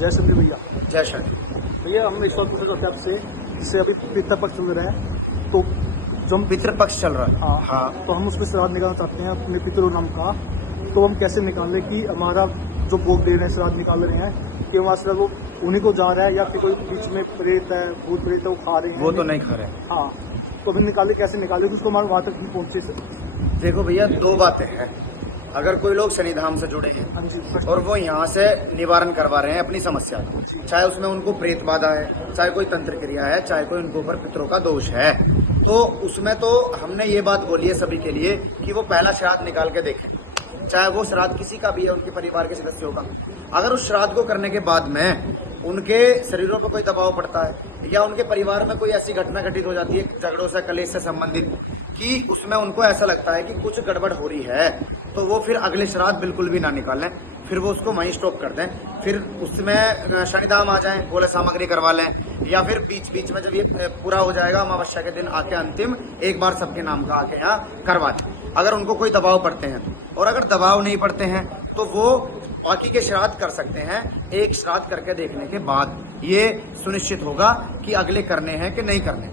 जय शनि भैया। जय शनि। भैया हम एक सवाल पूछना चाहते हैं आपसे, जिससे अभी पितृपक्ष चल रहा है, तो जो हम पितृपक्ष चल रहा है। हाँ, तो हम उसमें श्राद्ध निकालना चाहते हैं अपने पितरों नाम का, तो हम कैसे निकालें कि हमारा जो भोग दे रहे हैं, श्राद्ध निकाल रहे हैं, कि हमारा श्राद्ध वो उन्हीं को जा रहा है या फिर कोई बीच में प्रेत है, भूत प्रेत है, वो खा रहे हैं? वो तो नहीं खा रहे। हाँ, तो अभी निकाले कैसे निकाले कि उसको हमारे वहाँ तक नहीं पहुँचे सर? देखो भैया, दो बातें हैं। अगर कोई लोग शनिधाम से जुड़े हैं और वो यहाँ से निवारण करवा रहे हैं अपनी समस्या का, चाहे उसमें उनको प्रेत बाधा है, चाहे कोई तंत्र क्रिया है, चाहे कोई उनके ऊपर पितरों का दोष है, तो उसमें तो हमने ये बात बोली है सभी के लिए कि वो पहला श्राद्ध निकाल के देखें, चाहे वो श्राद्ध किसी का भी है, उनके परिवार के सदस्यों का। अगर उस श्राद्ध को करने के बाद में उनके शरीरों पर कोई दबाव पड़ता है या उनके परिवार में कोई ऐसी घटना घटित हो जाती है झगड़ों से, कलेश से संबंधित, कि उसमें उनको ऐसा लगता है कि कुछ गड़बड़ हो रही है, तो वो फिर अगले श्राद्ध बिल्कुल भी ना निकालें, फिर वो उसको वहीं स्टॉप कर दें। फिर उसमें शनिधाम आ जाए, गोले सामग्री करवा लें, या फिर बीच बीच में जब ये पूरा हो जाएगा अमावस्या के दिन आके अंतिम एक बार सबके नाम का आके यहाँ करवा दें, अगर उनको कोई दबाव पड़ते हैं। और अगर दबाव नहीं पड़ते हैं तो वो बाकी के श्राद्ध कर सकते हैं। एक श्राद्ध करके देखने के बाद ये सुनिश्चित होगा कि अगले करने हैं कि नहीं करने।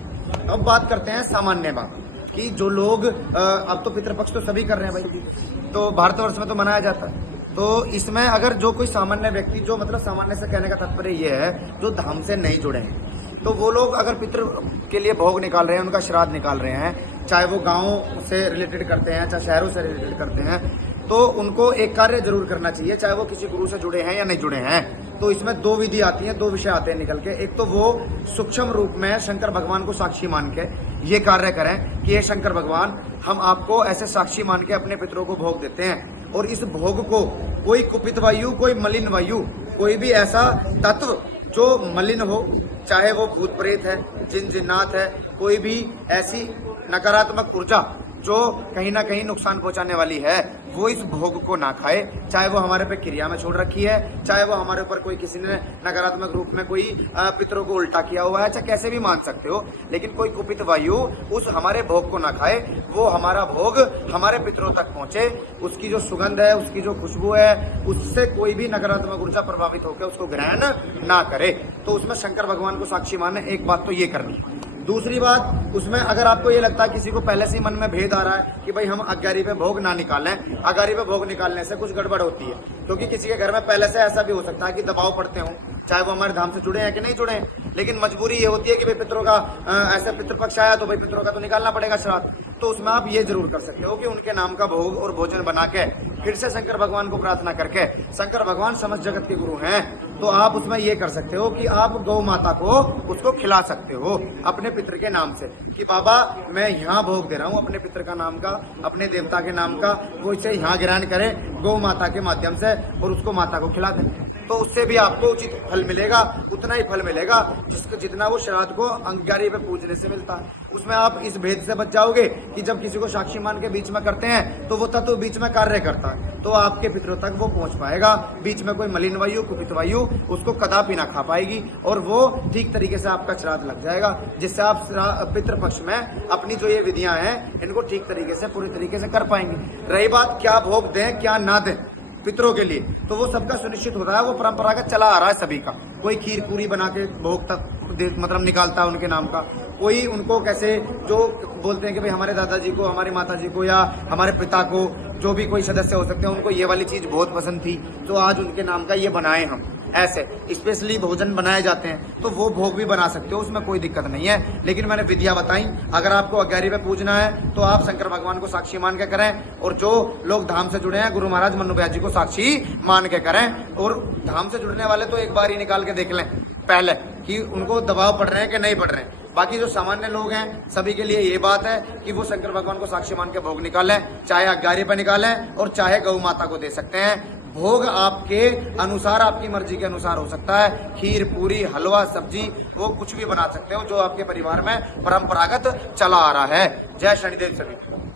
अब बात करते हैं सामान्य बात कि जो लोग अब तो पितृपक्ष तो सभी कर रहे हैं भाई, तो भारतवर्ष में तो मनाया जाता है। तो इसमें अगर जो कोई सामान्य व्यक्ति, जो मतलब सामान्य से कहने का तात्पर्य ये है, जो धाम से नहीं जुड़े हैं, तो वो लोग अगर पितृ के लिए भोग निकाल रहे हैं, उनका श्राद्ध निकाल रहे हैं, चाहे वो गाँव से रिलेटेड करते हैं, चाहे शहरों से रिलेटेड करते हैं, तो उनको एक कार्य जरूर करना चाहिए, चाहे वो किसी गुरु से जुड़े हैं या नहीं जुड़े हैं। तो इसमें दो विधि आती है, दो विषय आते हैं निकल के। एक तो वो सूक्ष्म रूप में शंकर भगवान को साक्षी मान के ये कार्य करें कि ये शंकर भगवान, हम आपको ऐसे साक्षी मान के अपने पितरों को भोग देते हैं, और इस भोग को कोई कुपित वायु, कोई मलिन वायु, कोई भी ऐसा तत्व जो मलिन हो, चाहे वो भूत प्रेत है, जिन जिन्नात है, कोई भी ऐसी नकारात्मक ऊर्जा जो कहीं ना कहीं नुकसान पहुंचाने वाली है, वो इस भोग को ना खाए। चाहे वो हमारे पे क्रिया में छोड़ रखी है, चाहे वो हमारे ऊपर कोई किसी ने नकारात्मक रूप में कोई पितरों को उल्टा किया हुआ है, चाहे कैसे भी मान सकते हो, लेकिन कोई कुपित वायु उस हमारे भोग को ना खाए, वो हमारा भोग हमारे पितरों तक पहुंचे, उसकी जो सुगंध है, उसकी जो खुशबू है, उससे कोई भी नकारात्मक ऊर्जा प्रभावित होकर उसको ग्रहण ना करे। तो उसमें शंकर भगवान को साक्षी माने, एक बात तो ये करनी। दूसरी बात, उसमें अगर आपको ये लगता है किसी को पहले से मन में भेद आ रहा है कि भाई हम अग्यारी पे भोग ना निकालें, अग्यारी पे भोग निकालने से कुछ गड़बड़ होती है, क्योंकि किसी के घर में पहले से ऐसा भी हो सकता है कि दबाव पड़ते हों, चाहे वो हमारे धाम से जुड़े हैं कि नहीं जुड़े हैं, लेकिन मजबूरी ये होती है कि भाई पितरों का ऐसा पितृपक्ष आया तो भाई पितरों का तो निकालना पड़ेगा श्राद्ध। तो उसमें आप ये जरूर कर सकते हो कि उनके नाम का भोग और भोजन बना के फिर से शंकर भगवान को प्रार्थना करके, शंकर भगवान समस्त जगत के गुरु हैं, तो आप उसमें ये कर सकते हो कि आप गौ माता को उसको खिला सकते हो अपने पितर के नाम से, कि बाबा मैं यहाँ भोग दे रहा हूँ अपने पितर का नाम का, अपने देवता के नाम का, वो इसे यहाँ ग्रहण करे गौ माता के माध्यम से और उसको माता को खिला दे। तो उससे भी आपको उचित फल मिलेगा, उतना ही फल मिलेगा जितना वो श्राद्ध को अंगारी पे पूजने से मिलता है। उसमें आप इस भेद से बच जाओगे कि जब किसी को साक्षी मान के बीच में करते हैं तो वो तत्व बीच में कार्य करता है, तो आपके पितरों तक वो पहुंच पाएगा। बीच में कोई मलिन वायु, कुपित वायु उसको कदापि ना खा पाएगी, और वो ठीक तरीके से आपका श्राद्ध लग जाएगा, जिससे आप पितृपक्ष में अपनी जो ये विधियां हैं इनको ठीक तरीके से, पूरी तरीके से कर पाएंगे। रही बात क्या भोग दें क्या ना दें पितरों के लिए, तो वो सबका सुनिश्चित हो रहा है, वो परंपरागत चला आ रहा है सभी का। कोई खीर पूरी बना के भोग तक मतलब निकालता है उनके नाम का, कोई उनको कैसे जो बोलते हैं कि भाई हमारे दादाजी को, हमारी माताजी को या हमारे पिता को, जो भी कोई सदस्य हो सकते हैं, उनको ये वाली चीज बहुत पसंद थी, तो आज उनके नाम का ये बनाए हम, ऐसे स्पेशली भोजन बनाए जाते हैं, तो वो भोग भी बना सकते हो, उसमें कोई दिक्कत नहीं है। लेकिन मैंने विधियां बताई, अगर आपको अग्यारी पे पूजना है तो आप शंकर भगवान को साक्षी मान के करें, और जो लोग धाम से जुड़े हैं गुरु महाराज मन्नू भैया जी को साक्षी मान के करें। और धाम से जुड़ने वाले तो एक बार ही निकाल के देख लें पहले कि उनको दबाव पड़ रहे हैं कि नहीं पड़ रहे हैं। बाकी जो सामान्य लोग हैं सभी के लिए ये बात है कि वो शंकर भगवान को साक्षी मान के भोग निकालें, चाहे अग्यारी पे निकालें और चाहे गौ माता को दे सकते हैं। भोग आपके अनुसार, आपकी मर्जी के अनुसार हो सकता है, खीर पूरी हलवा सब्जी वो कुछ भी बना सकते हो जो आपके परिवार में परंपरागत चला आ रहा है। जय शनिदेव सभी।